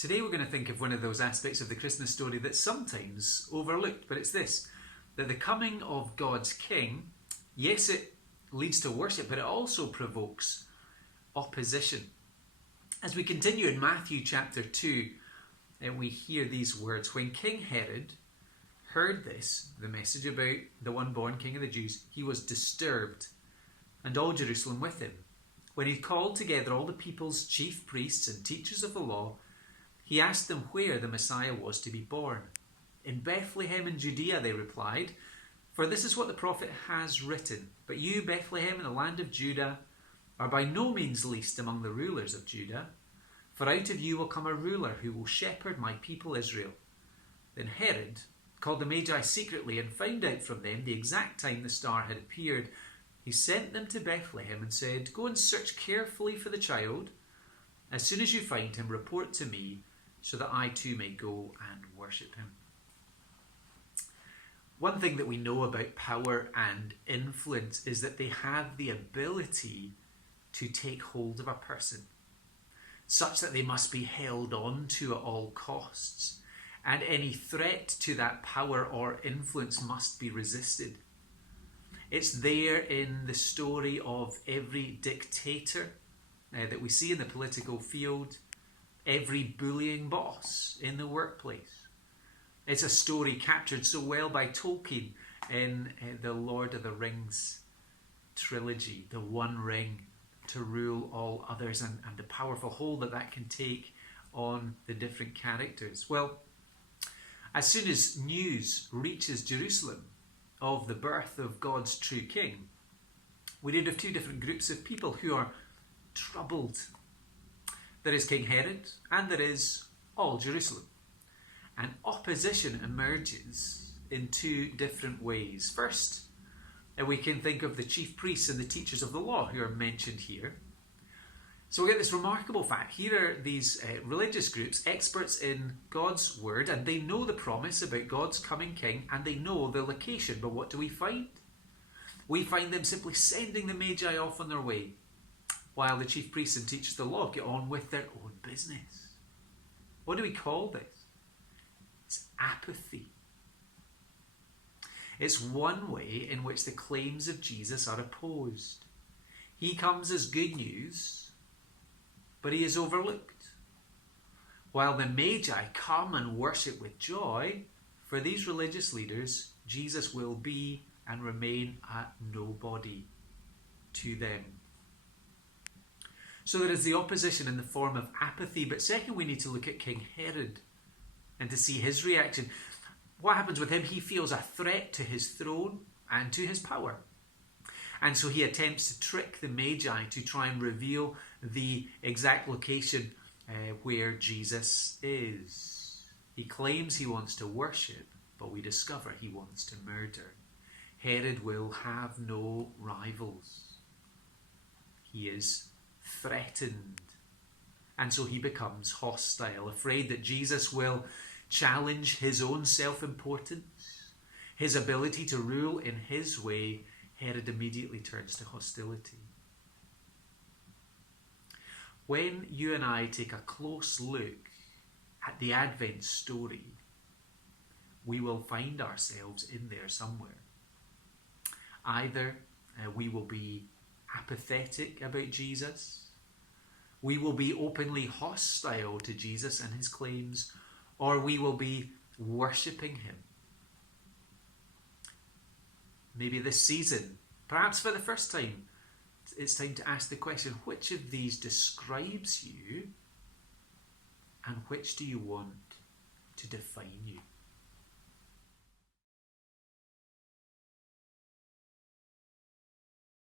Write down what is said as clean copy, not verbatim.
Today we're going to think of one of those aspects of the Christmas story that's sometimes overlooked, but it's this, that the coming of God's King, yes, it leads to worship, but it also provokes opposition. As we continue in Matthew chapter 2, and we hear these words, when King Herod heard this, the message about the one born King of the Jews, he was disturbed, and all Jerusalem with him. When he called together all the people's chief priests and teachers of the law, he asked them where the Messiah was to be born. In Bethlehem in Judea, they replied, for this is what the prophet has written. But you, Bethlehem, in the land of Judah, are by no means least among the rulers of Judah, for out of you will come a ruler who will shepherd my people Israel. Then Herod called the Magi secretly and found out from them the exact time the star had appeared. He sent them to Bethlehem and said, go and search carefully for the child. As soon as you find him, report to me, so that I too may go and worship him. One thing that we know about power and influence is that they have the ability to take hold of a person, such that they must be held on to at all costs, and any threat to that power or influence must be resisted. It's there in the story of every dictator that we see in the political field, every bullying boss in the workplace. It's a story captured so well by Tolkien in the Lord of the Rings trilogy, the One Ring, to rule all others, and the powerful hold that can take on the different characters. Well, as soon as news reaches Jerusalem of the birth of God's true King, we read of two different groups of people who are troubled. There is King Herod and there is all Jerusalem. And opposition emerges in two different ways. First, we can think of the chief priests and the teachers of the law who are mentioned here. So we get this remarkable fact. Here are these religious groups, experts in God's word, and they know the promise about God's coming King, and they know the location. But what do we find? We find them simply sending the Magi off on their way, while the chief priests and teachers of the law get on with their own business. What do we call this? It's apathy. It's one way in which the claims of Jesus are opposed. He comes as good news, but he is overlooked. While the Magi come and worship with joy, for these religious leaders, Jesus will be and remain a nobody to them. So there is the opposition in the form of apathy. But second, we need to look at King Herod and to see his reaction. What happens with him? He feels a threat to his throne and to his power. And so he attempts to trick the Magi to try and reveal the exact location where Jesus is. He claims he wants to worship, but we discover he wants to murder. Herod will have no rivals. He is threatened. And so he becomes hostile, afraid that Jesus will challenge his own self-importance, his ability to rule in his way. Herod immediately turns to hostility. When you and I take a close look at the Advent story, we will find ourselves in there somewhere. Either we will be apathetic about Jesus, we will be openly hostile to Jesus and his claims, or we will be worshipping him. Maybe this season, perhaps for the first time, it's time to ask the question, which of these describes you and which do you want to define you?